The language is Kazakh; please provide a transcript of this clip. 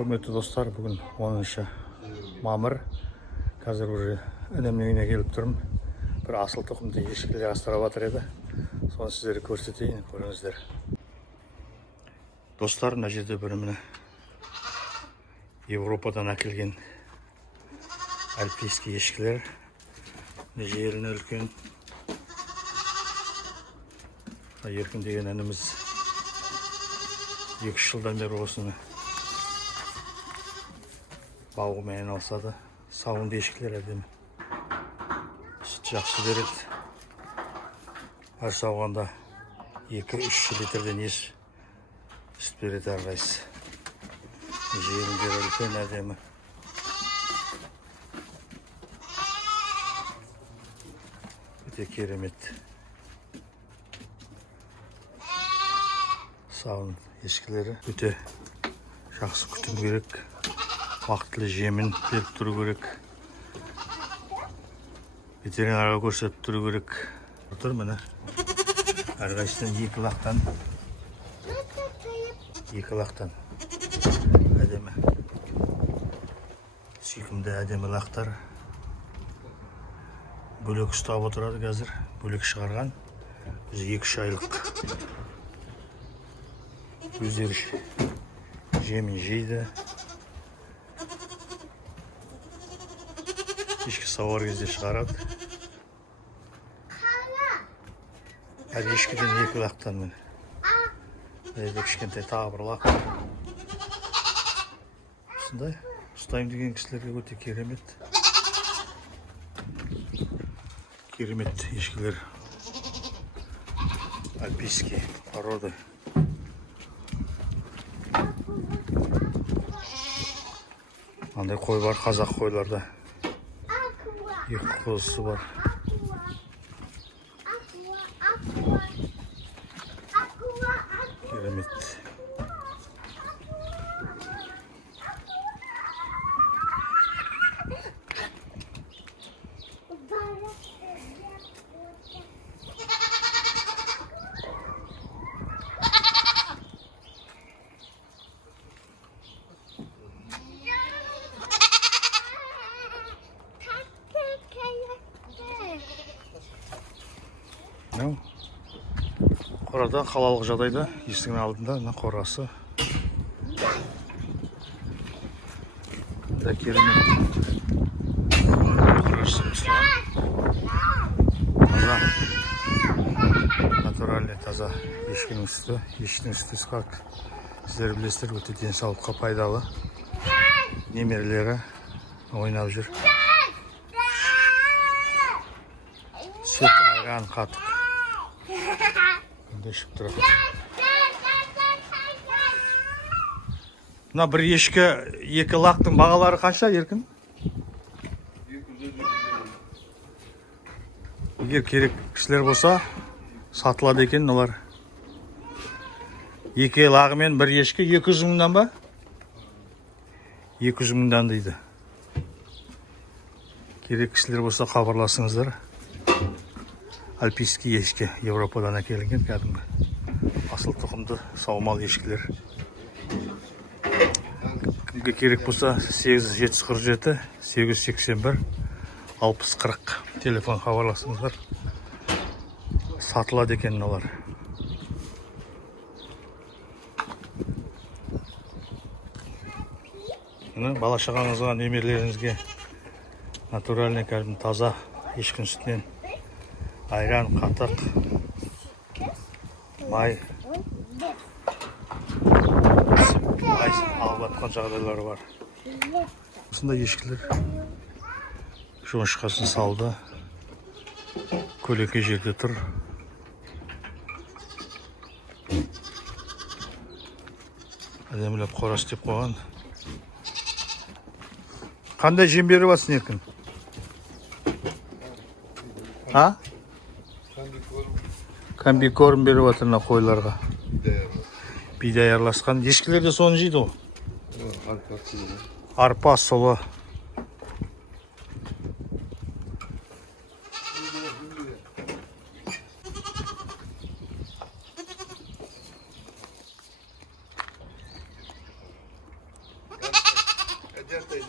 Құрметті достар, бүгін 10 мамыр. Қазір уже інімнің үйіне келіп тұрмын. Бір асыл тұқымды ешкілер астырап жатыр еді. Соны сіздерге көрсетейін, көріңіздер. Достар, мына жерде бір міне Европадан әкелген альпийский ешкілер. Желіні үлкен. Еркін деген ініміз 2 жылдан бері осыны бағумен айналысады. Сауынды ешкілер әдемі. Сүт жақсы береді. Әр сауғанда 2-3 литрден сүт береді әрқайсысы. Желіндері үлкен әдемі. Өте керемет. Сауын ешкілері өте жақсы күтім керек. Вақтылы жемін беріп тұру керек. Ветеринарға көрсетіп тұру керек. Отыр міне. Әрқайсыдан 2 лақтан. 2 лақтан. Әдемі. Сүйкімді әдемі лақтар. Бөлек ұстап отырады қазір. Бөлек шығарған. Біз 2-3 айлық. Өздері жемін жейді. Кешкі сауар кезде шығарады. Әр ешкіден 2 лақтан міне. Әйді кішкентай тағы бір лақ. Осындай ұстайым деген кісілерге өте керемет. Керемет ешкілер. Альпийский породы. Андай қой бар, қазақ қойларда. 2 қозысы бар. Керемет. Қорада қалалық жағдайда есігінің алдында мына қорасы. Да керемет. Қорасы таза. Натуральный таза ешкінің сүті. Ешкінің сүті как сіздер білесіздер, өте денсаулыққа пайдалы. Немерелері ойнап жүр. Сүт, айран, қатық. Ішіп тұрады. Мына бір ешкі 2 лақтың бағалары қанша, еркін? Егер керек кісілер болса, сатылады екен олар. 2 лағымен бір ешкі 200 мыңнан ба? 200 мыңнан дейді. Керек кісілер болса хабарласыңыздар. Альпийский ешкі, Европадан әкелінген кәдімгі. Асыл тұқымды саумал ешкілер. Кімге керек болса 8747 881 6040 телефон хабарласыңыздар. Сатылады екен олар. Бала шағаңызға, немерелеріңізге натуральный кәдімгі таза ешкінің сүтінен айран, қатық, май алып атқан жағдайлары бар. Осындай ешкілер жоңышқасын салды. Көлеңке жерде тұр. Әдемілеп қорас деп қойған. Қандай жем беріп жатсың, еркін? А? Комбикорм беріп жатыр қойларға. Бидай араласқан. Ешкілер де соны жейді ғой. Арпа, солы. жарты ай